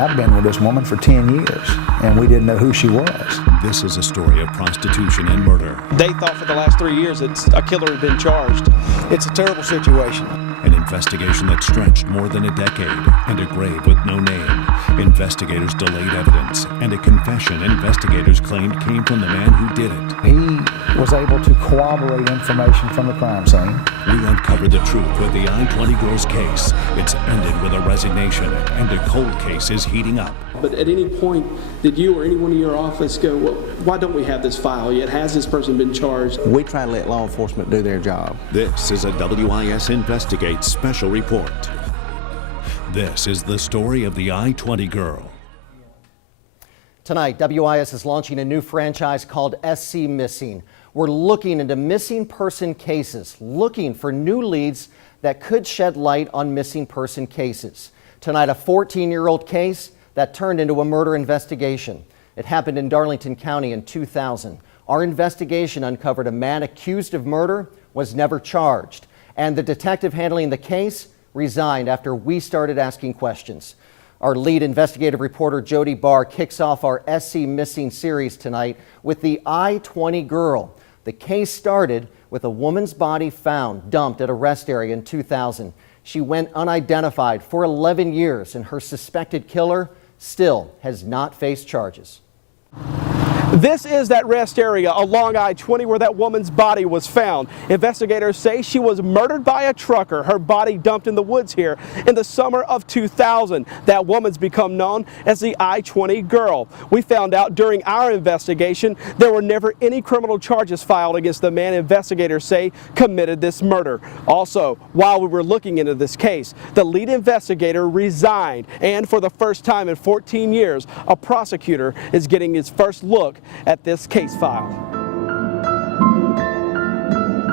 I've been with this woman for 10 years, and we didn't know who she was. This is a story of prostitution and murder. They thought for the last 3 years that a killer had been charged. It's a terrible situation. An investigation that stretched more than a decade, and a grave with no name. Investigators delayed evidence, and a confession investigators claimed came from the man who did it. He was able to corroborate information from the crime scene. We uncovered the truth with the I-20 girls case. It's ended with a resignation, and a cold case is heating up. But at any point, did you or anyone in your office go, well, why don't we have this file yet? Has this person been charged? We try to let law enforcement do their job. This is a WIS Investigates special report. This is the story of the I-20 girl. Tonight, WIS is launching a new franchise called SC Missing. We're looking into missing person cases, looking for new leads that could shed light on missing person cases. Tonight, a 14-year-old case that turned into a murder investigation. It happened in Darlington County in 2000. Our investigation uncovered a man accused of murder was never charged, and the detective handling the case resigned after we started asking questions. Our lead investigative reporter, Jody Barr, kicks off our SC Missing series tonight with the I-20 girl. The case started with a woman's body found dumped at a rest area in 2000. She went unidentified for 11 years, and her suspected killer still has not faced charges. This is that rest area along I-20 where that woman's body was found. Investigators say she was murdered by a trucker, her body dumped in the woods here in the summer of 2000. That woman's become known as the I-20 girl. We found out during our investigation there were never any criminal charges filed against the man investigators say committed this murder. Also, while we were looking into this case, the lead investigator resigned, and for the first time in 14 years, a prosecutor is getting his first look at this case file.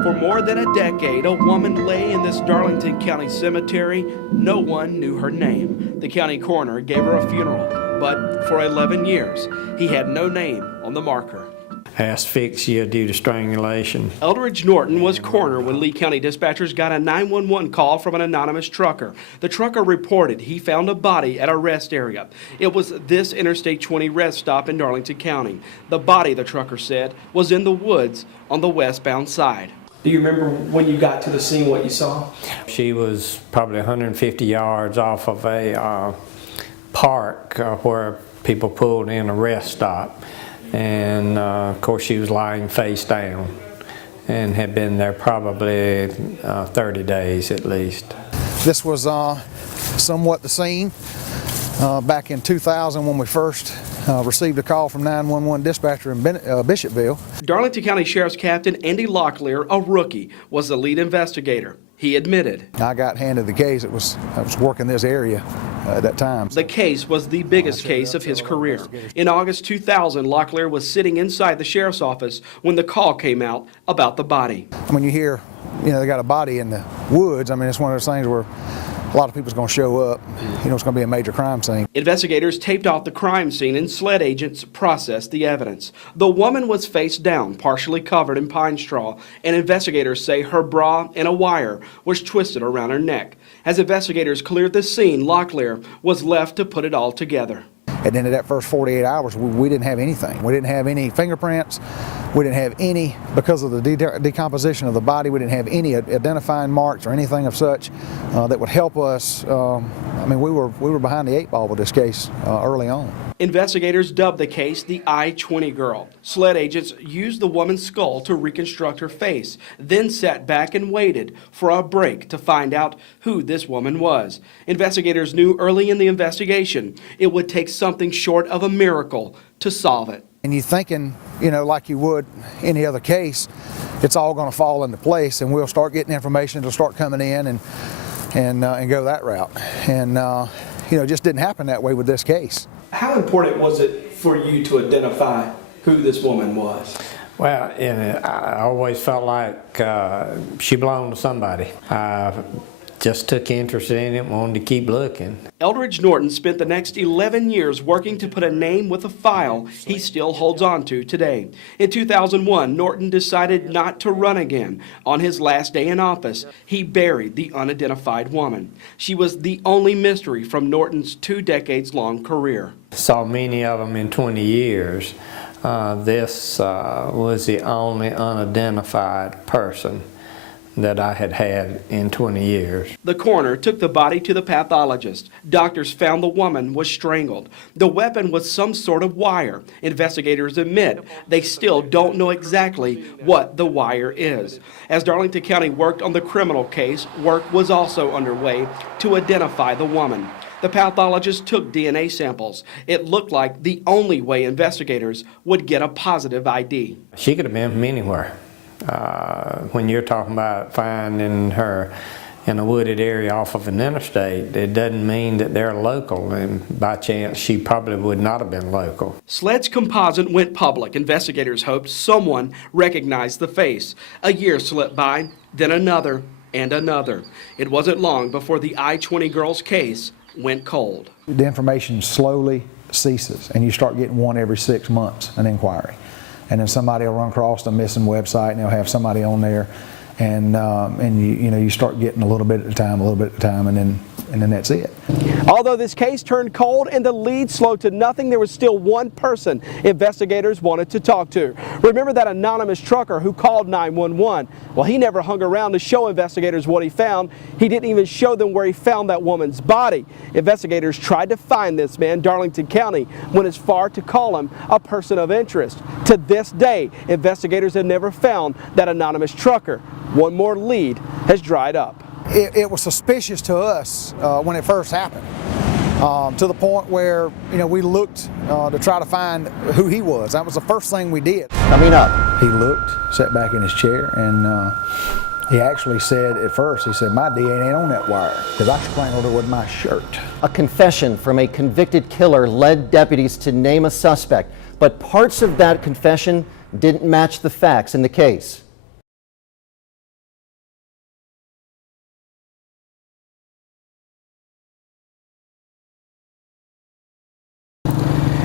For more than a decade, a woman lay in this Darlington County cemetery. No one knew her name. The county coroner gave her a funeral, but for 11 years, he had no name on the marker. Asphyxia due to strangulation. Eldridge Norton was coroner when Lee County dispatchers got a 911 call from an anonymous trucker. The trucker reported he found a body at a rest area. It was this Interstate 20 rest stop in Darlington County. The body, the trucker said, was in the woods on the westbound side. Do you remember when you got to the scene what you saw? She was probably 150 yards off of a park where people pulled in a rest stop. And of course she was lying face down and had been there probably 30 days at least. This was somewhat the scene back in 2000 when we first received a call from 911 dispatcher in Bishopville. Darlington County Sheriff's Captain Andy Locklair, a rookie, was the lead investigator. He admitted. I got handed the case. I was working this area at that time. The case was the biggest case of his career. In August 2000, Locklair was sitting inside the sheriff's office when the call came out about the body. When you hear, they got a body in the woods, I mean, it's one of those things where a lot of people's going to show up. It's going to be a major crime scene. Investigators taped off the crime scene and SLED agents processed the evidence. The woman was face down, partially covered in pine straw, and investigators say her bra and a wire was twisted around her neck. As investigators cleared the scene, Locklair was left to put it all together. At the end of that first 48 hours, we didn't have anything. We didn't have any fingerprints. We didn't have any, because of the decomposition of the body, we didn't have any identifying marks or anything of such that would help us. I mean, we were behind the 8 ball with this case early on. Investigators dubbed the case the I-20 girl. SLED agents used the woman's skull to reconstruct her face, then sat back and waited for a break to find out who this woman was. Investigators knew early in the investigation it would take something short of a miracle to solve it. And you're thinking, like you would any other case, it's all going to fall into place, and we'll start getting information. It'll start coming in and go that route. And it just didn't happen that way with this case. How important was it for you to identify who this woman was? Well, I always felt like she belonged to somebody. I just took interest in it, wanted to keep looking. Eldridge Norton spent the next 11 years working to put a name with a file he still holds on to today. In 2001, Norton decided not to run again. On his last day in office, he buried the unidentified woman. She was the only mystery from Norton's 2 decades-long career. Saw many of them in 20 years. This was the only unidentified person that I had had in 20 years. The coroner took the body to the pathologist. Doctors found the woman was strangled. The weapon was some sort of wire. Investigators admit they still don't know exactly what the wire is. As Darlington County worked on the criminal case, work was also underway to identify the woman. The pathologist took DNA samples. It looked like the only way investigators would get a positive ID. She could have been from anywhere. When you're talking about finding her in a wooded area off of an interstate, it doesn't mean that they're local, and by chance she probably would not have been local. Sled's composite went public. Investigators hoped someone recognized the face. A year slipped by, then another and another. It wasn't long before the I-20 girl's case went cold. The information slowly ceases, and you start getting one every 6 months, an inquiry. And then somebody will run across the missing website, and they'll have somebody on there, and you start getting a little bit at a time, and then that's it. Although this case turned cold and the lead slowed to nothing, there was still one person investigators wanted to talk to. Remember that anonymous trucker who called 911? Well, he never hung around to show investigators what he found. He didn't even show them where he found that woman's body. Investigators tried to find this man. Darlington County went as far to call him a person of interest. To this day, investigators have never found that anonymous trucker. One more lead has dried up. It was suspicious to us when it first happened, to the point where we looked to try to find who he was. That was the first thing we did. Coming up. He looked, sat back in his chair, and he actually said at first, he said, "My DNA ain't on that wire, because I strangled her with my shirt." A confession from a convicted killer led deputies to name a suspect, but parts of that confession didn't match the facts in the case.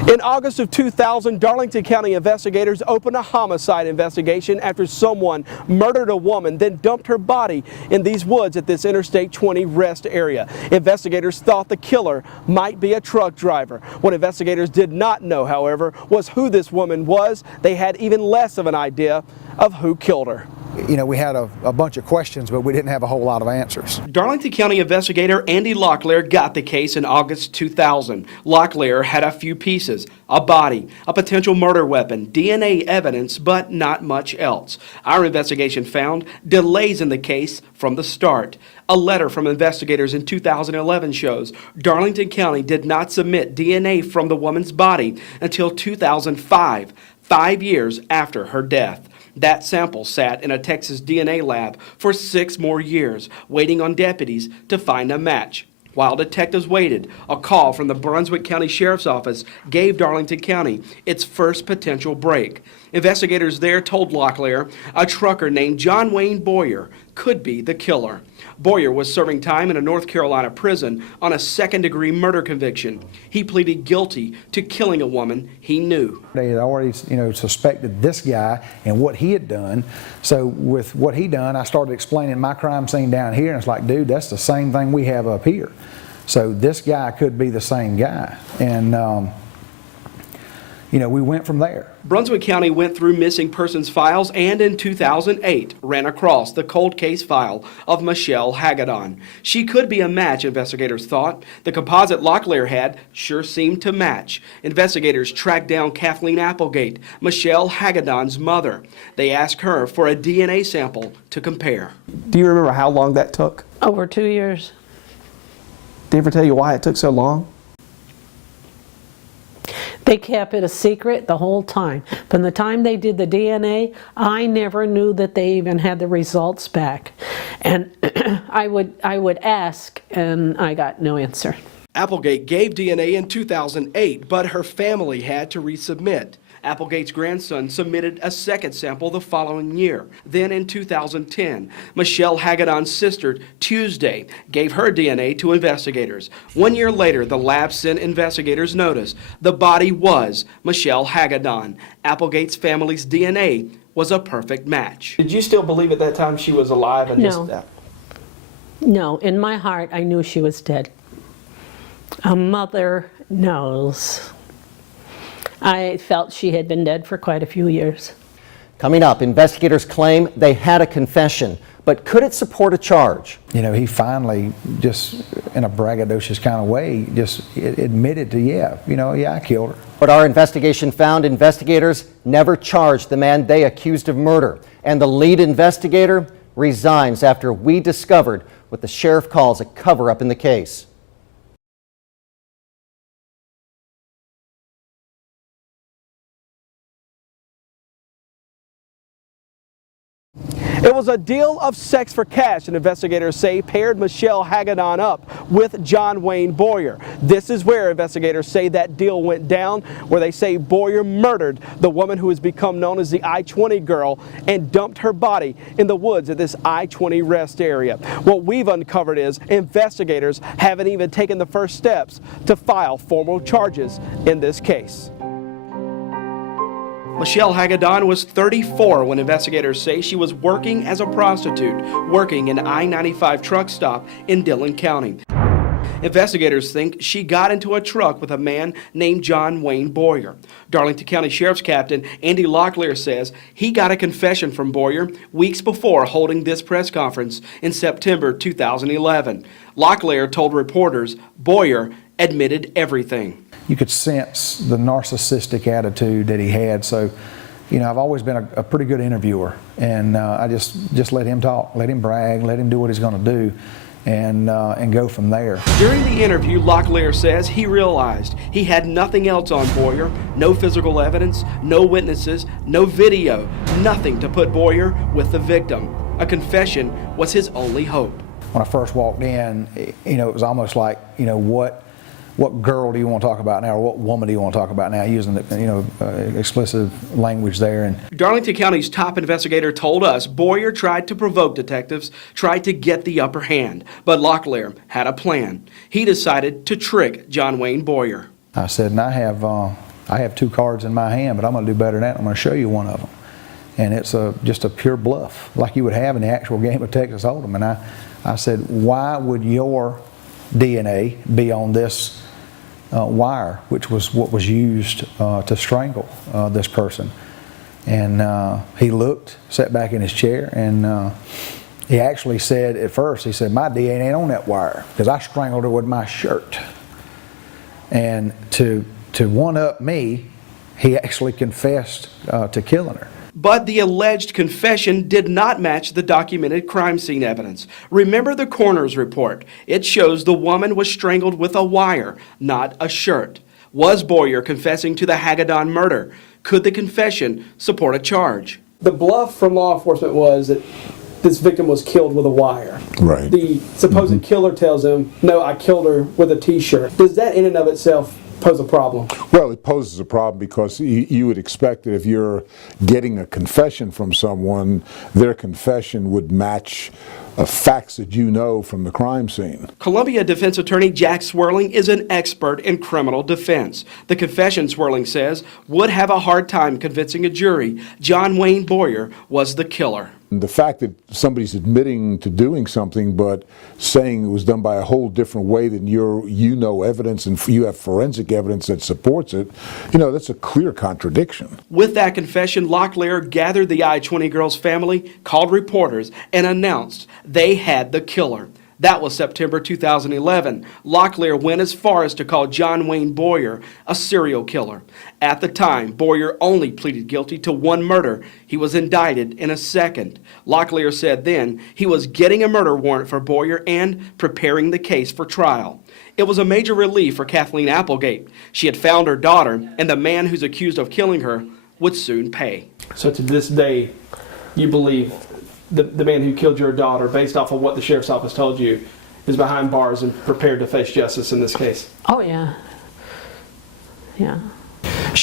In August of 2000, Darlington County investigators opened a homicide investigation after someone murdered a woman, then dumped her body in these woods at this Interstate 20 rest area. Investigators thought the killer might be a truck driver. What investigators did not know, however, was who this woman was. They had even less of an idea of who killed her. We had a bunch of questions, but we didn't have a whole lot of answers. Darlington County investigator Andy Locklair got the case in August 2000. Locklair had a few pieces: a body, a potential murder weapon, DNA evidence, but not much else. Our investigation found delays in the case from the start. A letter from investigators in 2011 shows Darlington County did not submit DNA from the woman's body until 2005, 5 years after her death. That sample sat in a Texas DNA lab for 6 more years, waiting on deputies to find a match. While detectives waited, a call from the Brunswick County Sheriff's Office gave Darlington County its first potential break. Investigators there told Locklair a trucker named John Wayne Boyer could be the killer. Boyer was serving time in a North Carolina prison on a second-degree murder conviction. He pleaded guilty to killing a woman he knew. They had already, suspected this guy and what he had done. So with what he done, I started explaining my crime scene down here, and it's like, dude, that's the same thing we have up here. So this guy could be the same guy. And we went from there. Brunswick County went through missing persons files and in 2008 ran across the cold case file of Michelle Hagedorn. She could be a match, investigators thought. The composite Locklair had sure seemed to match. Investigators tracked down Kathleen Applegate, Michelle Hagedorn's mother. They asked her for a DNA sample to compare. Do you remember how long that took? Over 2 years. Did they ever tell you why it took so long? They kept it a secret the whole time. From the time they did the DNA, I never knew that they even had the results back. And I would ask, and I got no answer. Applegate gave DNA in 2008, but her family had to resubmit. Applegate's grandson submitted a second sample the following year. Then in 2010, Michelle Hagedorn's sister, Tuesday, gave her DNA to investigators. 1 year later, the lab sent investigators notice the body was Michelle Hagedorn. Applegate's family's DNA was a perfect match. Did you still believe at that time she was alive? And No. just that? No, in my heart, I knew she was dead. A mother knows. I felt she had been dead for quite a few years. Coming up, investigators claim they had a confession, but could it support a charge? You know, he finally, just in a braggadocious kind of way, just admitted to, yeah, I killed her. But our investigation found investigators never charged the man they accused of murder. And the lead investigator resigns after we discovered what the sheriff calls a cover-up in the case. It was a deal of sex for cash, and investigators say paired Michelle Hagedorn up with John Wayne Boyer. This is where investigators say that deal went down, where they say Boyer murdered the woman who has become known as the I-20 girl and dumped her body in the woods at this I-20 rest area. What we've uncovered is investigators haven't even taken the first steps to file formal charges in this case. Michelle Hagedorn was 34 when investigators say she was working as a prostitute, working an I-95 truck stop in Darlington County. Investigators think she got into a truck with a man named John Wayne Boyer. Darlington County Sheriff's Captain Andy Locklair says he got a confession from Boyer weeks before holding this press conference in September 2011. Locklair told reporters Boyer admitted everything. You could sense the narcissistic attitude that he had. So, I've always been a pretty good interviewer, and I just let him talk, let him brag, let him do what he's going to do, and go from there. During the interview, Locklair says he realized he had nothing else on Boyer, no physical evidence, no witnesses, no video, nothing to put Boyer with the victim. A confession was his only hope. When I first walked in, it was almost like, what girl do you want to talk about now, or what woman do you want to talk about now, using explicit language there. And Darlington County's top investigator told us Boyer tried to provoke detectives, tried to get the upper hand, but Locklair had a plan. He decided to trick John Wayne Boyer. I said, and I have two cards in my hand, but I'm going to do better than that. I'm going to show you one of them, and it's just a pure bluff, like you would have in the actual game of Texas Hold'em. And I said, why would your DNA be on this wire, which was what was used to strangle this person? And he looked, sat back in his chair, and he actually said at first, he said, my DNA ain't on that wire because I strangled her with my shirt. And to one-up me, he actually confessed to killing her. But the alleged confession did not match the documented crime scene evidence. Remember the coroner's report. It shows the woman was strangled with a wire, not a shirt. Was Boyer confessing to the Hagedorn murder? Could the confession support a charge? The bluff from law enforcement was that this victim was killed with a wire. Right. The supposed killer tells him, no, I killed her with a t-shirt. Does that in and of itself pose a problem? Well, it poses a problem because you would expect that if you're getting a confession from someone, their confession would match facts that you know from the crime scene. Columbia defense attorney Jack Swerling is an expert in criminal defense. The confession, Swerling says, would have a hard time convincing a jury John Wayne Boyer was the killer. The fact that somebody's admitting to doing something but saying it was done by a whole different way than you know evidence and you have forensic evidence that supports it, that's a clear contradiction. With that confession, Locklair gathered the I-20 girl's family, called reporters, and announced they had the killer. That was September 2011. Locklair went as far as to call John Wayne Boyer a serial killer. At the time, Boyer only pleaded guilty to one murder. He was indicted in a second. Locklair said then he was getting a murder warrant for Boyer and preparing the case for trial. It was a major relief for Kathleen Applegate. She had found her daughter, and the man who's accused of killing her would soon pay. So to this day, you believe the man who killed your daughter, based off of what the sheriff's office told you, is behind bars and prepared to face justice in this case? Oh, yeah. Yeah.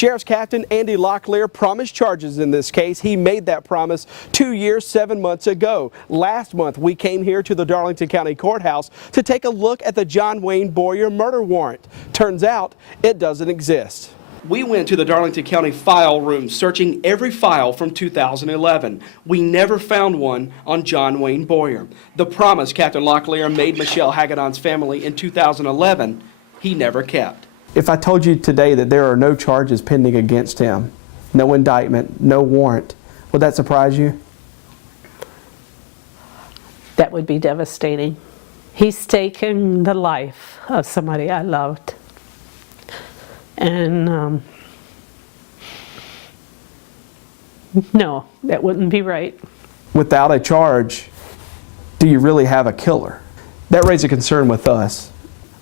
Sheriff's Captain Andy Locklair promised charges in this case. He made that promise 2 years, 7 months ago. Last month, we came here to the Darlington County Courthouse to take a look at the John Wayne Boyer murder warrant. Turns out, it doesn't exist. We went to the Darlington County file room searching every file from 2011. We never found one on John Wayne Boyer. The promise Captain Locklair made Michelle Hagedon's family in 2011, he never kept. If I told you today that there are no charges pending against him, no indictment, no warrant, would that surprise you? That would be devastating. He's taken the life of somebody I loved. And no, that wouldn't be right. Without a charge, do you really have a killer? That raised a concern with us.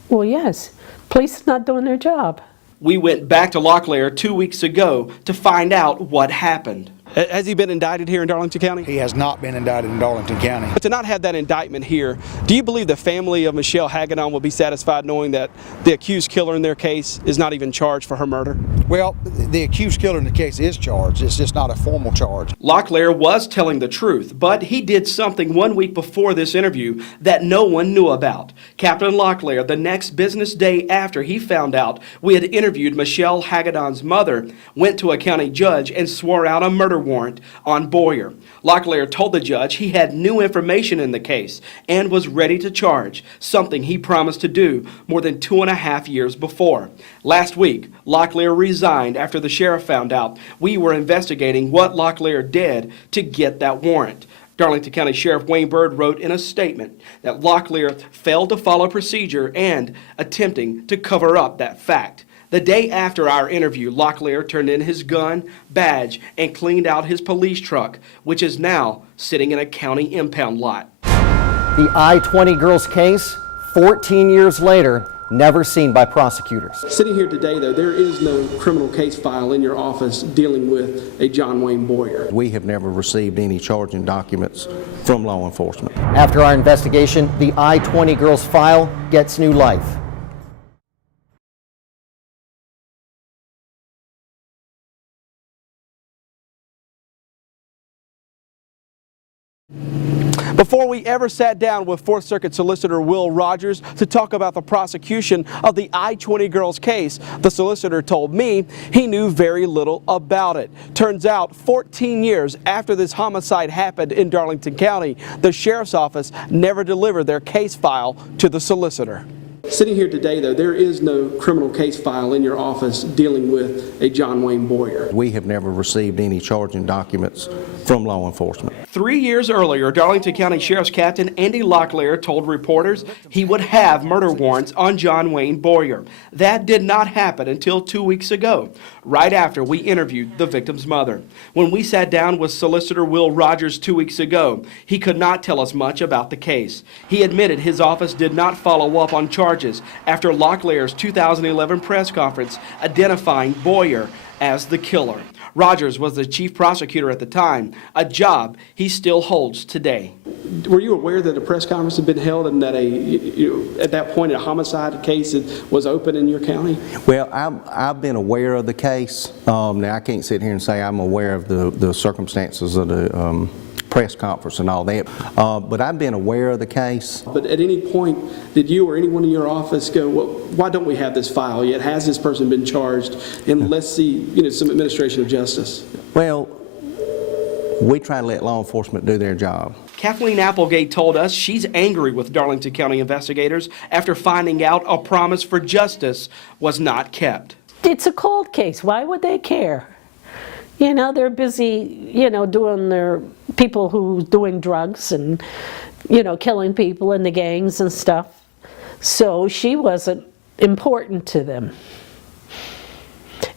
Well, yes. Police are not doing their job. We went back to Locklair 2 weeks ago to find out what happened. Has he been indicted here in Darlington County? He has not been indicted in Darlington County. But to not have that indictment here, do you believe the family of Michelle Hagedon will be satisfied knowing that the accused killer in their case is not even charged for her murder? Well, the accused killer in the case is charged. It's just not a formal charge. Locklair was telling the truth, but he did something 1 week before this interview that no one knew about. Captain Locklair, the next business day after he found out we had interviewed Michelle Hagedon's mother, went to a county judge and swore out a murder warrant on Boyer. Locklair told the judge he had new information in the case and was ready to charge, something he promised to do more than 2.5 years before. Last week, Locklair resigned after the sheriff found out we were investigating what Locklair did to get that warrant. Darlington County Sheriff Wayne Byrd wrote in a statement that Locklair failed to follow procedure and attempting to cover up that fact. The day after our interview, Locklair turned in his gun, badge, and cleaned out his police truck, which is now sitting in a county impound lot. The I-20 girls case, 14 years later, never seen by prosecutors. Sitting here today, though, there is no criminal case file in your office dealing with a John Wayne Boyer. We have never received any charging documents from law enforcement. After our investigation, the I-20 girls file gets new life. Before we ever sat down with 4th Circuit Solicitor Will Rogers to talk about the prosecution of the I-20 girls case, the solicitor told me he knew very little about it. Turns out 14 years after this homicide happened in Darlington County, the sheriff's office never delivered their case file to the solicitor. Sitting here today, though, there is no criminal case file in your office dealing with a John Wayne Boyer. We have never received any charging documents from law enforcement. 3 years earlier, Darlington County Sheriff's Captain Andy Locklair told reporters he would have murder warrants on John Wayne Boyer. That did not happen until 2 weeks ago, right after we interviewed the victim's mother. When we sat down with Solicitor Will Rogers 2 weeks ago, he could not tell us much about the case. He admitted his office did not follow up on charges after Locklair's 2011 press conference identifying Boyer as the killer. Rogers was the chief prosecutor at the time, a job he still holds today. Were you aware that a press conference had been held and that at that point a homicide case was open in your county? Well, I've been aware of the case. Now, I can't sit here and say I'm aware of the circumstances of the press conference and all that, but I've been aware of the case. But at any point, did you or anyone in your office go, well, why don't we have this file yet? Has this person been charged? And let's see, some administration of justice. Well, we try to let law enforcement do their job. Kathleen Applegate told us she's angry with Darlington County investigators after finding out a promise for justice was not kept. It's a cold case. Why would they care? They're busy, doing their people who doing drugs and, killing people in the gangs and stuff. So she wasn't important to them.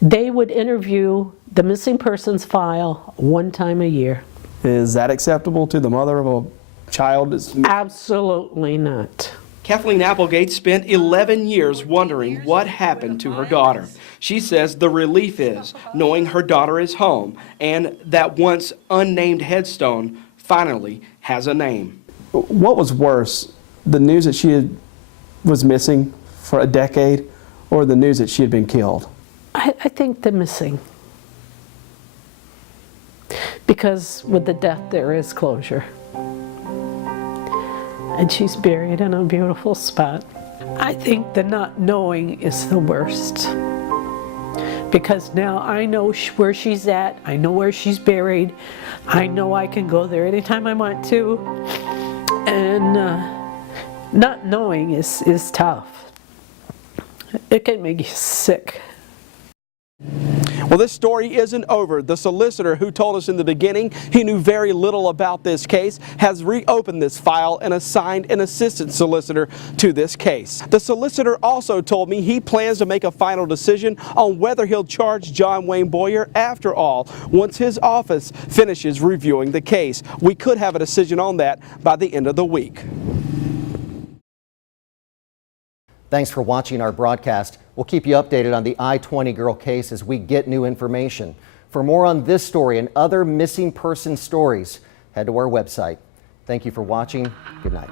They would interview the missing persons file 1 time a year. Is that acceptable to the mother of a child? Absolutely not. Kathleen Applegate spent 11 years wondering what happened to her daughter. She says the relief is knowing her daughter is home and that once unnamed headstone finally has a name. What was worse, the news that she was missing for a decade or the news that she had been killed? I think the missing. Because with the death there is closure. And she's buried in a beautiful spot. I think the not knowing is the worst. Because now I know where she's at, I know where she's buried, I know I can go there anytime I want to. And not knowing is tough. It can make you sick. Well, this story isn't over. The solicitor who told us in the beginning he knew very little about this case has reopened this file and assigned an assistant solicitor to this case. The solicitor also told me he plans to make a final decision on whether he'll charge John Wayne Boyer after all once his office finishes reviewing the case. We could have a decision on that by the end of the week. Thanks for watching our broadcast. We'll keep you updated on the I-20 girl case as we get new information. For more on this story and other missing person stories, head to our website. Thank you for watching. Good night.